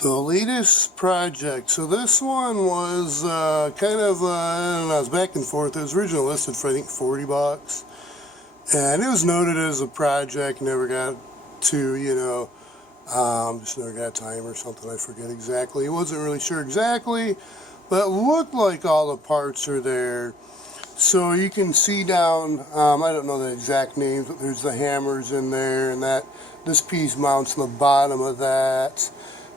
The latest project. So this one was kind of, I don't know, it was back and forth. It was originally listed for, I think, $40. And it was noted as a project, never got to, just never got time or something. I forget exactly. I wasn't really sure exactly, but it looked like all the parts are there. So you can see down, I don't know the exact names, but there's the hammers in there, and that this piece mounts on the bottom of that.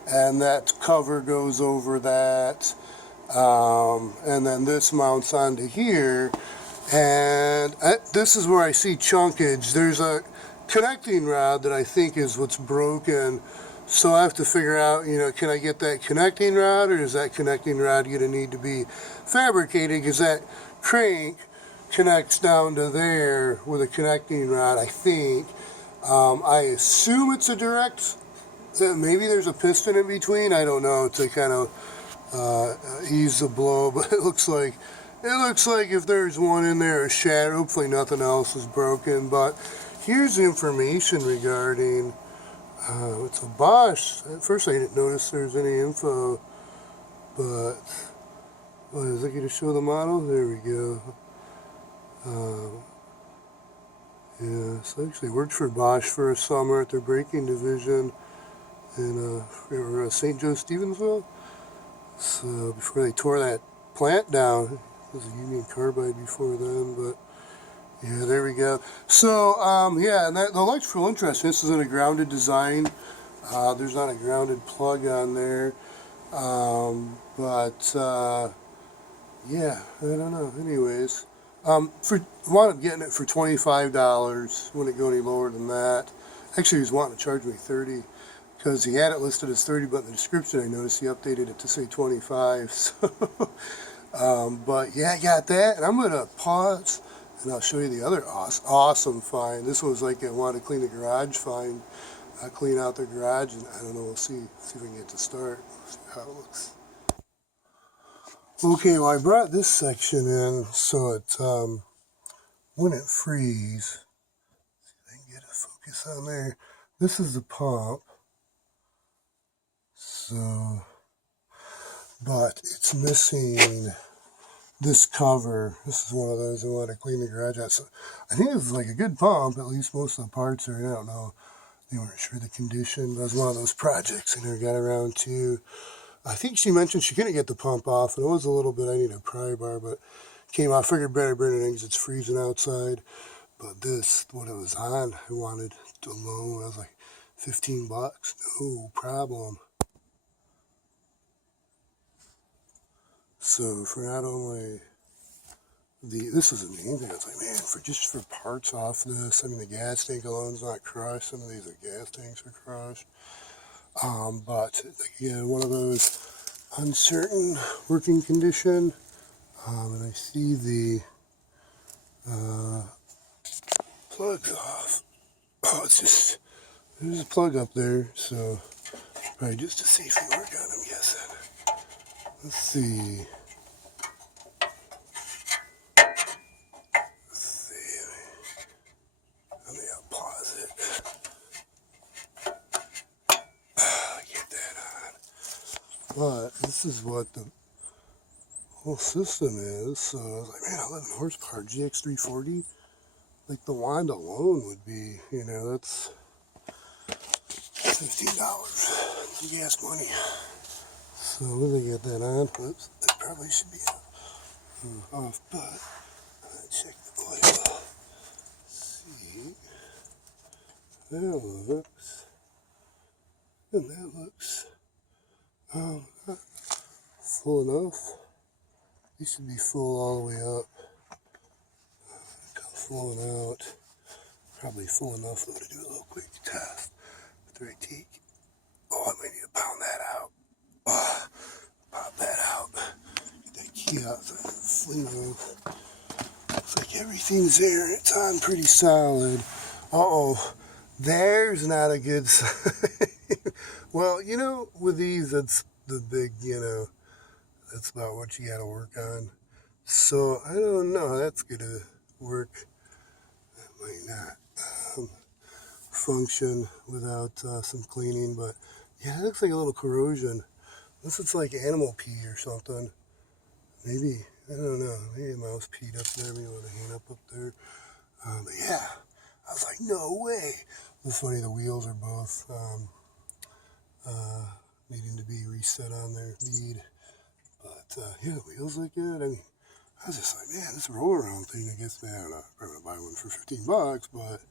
And that cover goes over that, and then this mounts onto here, and this is where I see chunkage. There's a connecting rod that I think is what's broken, so I have to figure out, can I get that connecting rod, or is that connecting rod going to need to be fabricated, because that crank connects down to there with a connecting rod, I think. I assume it's a direct. Maybe there's a piston in between, I don't know, to kind of ease the blow, but it looks like if there's one in there, a shatter. Hopefully nothing else is broken, but here's the information regarding, it's a Bosch. At first I didn't notice there's any info, but, is it going to show the model? There we go. Yeah, so I actually worked for Bosch for a summer at their braking division in St. Joe Stevensville. So before they tore that plant down, it was a Union Carbide before then, but yeah, there we go. So yeah, and the electrical interest, this is in a grounded design. There's not a grounded plug on there, but yeah, I don't know. Anyways, wound up getting it for $25. Wouldn't go any lower than that. Actually, he was wanting to charge me $30. Because he had it listed as 30, but in the description I noticed he updated it to say 25. So, but yeah, I got that, and I'm gonna pause, and I'll show you the other awesome find. This was like I wanted to clean the garage find. I clean out the garage, and I don't know. We'll see if we can get to start. See how it looks. Okay, well I brought this section in so it wouldn't freeze. See if I can get a focus on there. This is the pump. So, but it's missing this cover. This is one of those I want to clean the garage out. So I think it's like a good pump. At least most of the parts are. I don't know. They weren't sure the condition. But it was one of those projects I never got around to. I think she mentioned she couldn't get the pump off, and it was a little bit. I need a pry bar, but it came off. Figured better burn it in because it's freezing outside. But this, what it was on, I wanted to loan. I was like, $15. No problem. So for not only this was the main thing, I was like, man, for parts off this, I mean the gas tank alone's not crushed, some of these gas tanks are crushed. But again, one of those uncertain working condition. And I see the plug's off. Oh, it's just, there's a plug up there, so probably just a safety work on, I'm guessing. Let's see. Let me pause it. Get that on. But this is what the whole system is. So I was like, man, 11 horsepower GX340. Like the wand alone would be, that's $15 in gas money. So let me get that on. Oops, that probably should be off, but check the oil. See, that looks, and that looks not full enough. These should be full all the way up. Come flowing out. Probably full enough. I'm going to do a little quick test. After I take, I might need to pound that out. Pop that out. Get that key out so I can fling off. Looks like everything's there and it's on pretty solid. Uh-oh. There's not a good sign. Well, with these, that's the big, that's about what you got to work on. So, I don't know. That's going to work. That might not function without some cleaning, but Yeah, it looks like a little corrosion. Unless it's like animal pee or something. Maybe, I don't know, maybe a mouse peed up there, maybe with a hand up there. But yeah, I was like, no way. It's funny, the wheels are both needing to be reset on their bead. But yeah, the wheels look good. I mean, I was just like, man, this roll around thing, I guess, man, I'm probably gonna buy one for 15 bucks, but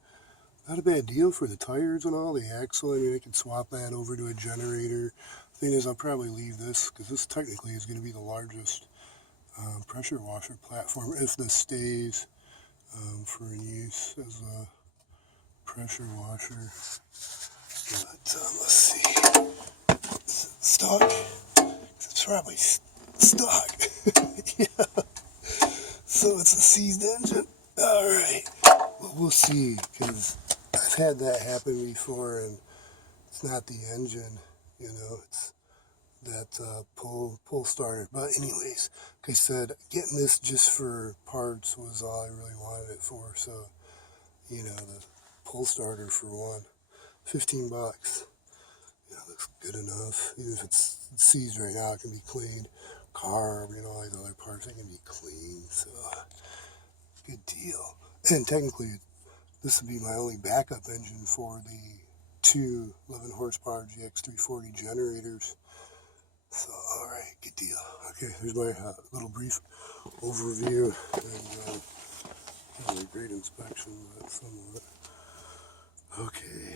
not a bad deal for the tires and all, the axle. I mean, I could swap that over to a generator. Thing is, I'll probably leave this, because this technically is going to be the largest pressure washer platform if this stays for use as a pressure washer. But let's see. Is it stuck? It's probably stuck. Yeah. So it's a seized engine. Alright. Well, we'll see, because I've had that happen before, and it's not the engine, you know, it's that pull starter. But anyways, like I said, getting this just for parts was all I really wanted it for. So, you know, the pull starter for one, 15 bucks. You know, looks good enough. Even if it's seized right now, it can be cleaned. Carb, you know, all these other parts, they can be cleaned. So, good deal. And technically, this would be my only backup engine for the two 11 horsepower GX340 generators. So, alright, good deal. Okay, here's my little brief overview. And not a great inspection, but somewhat. Okay.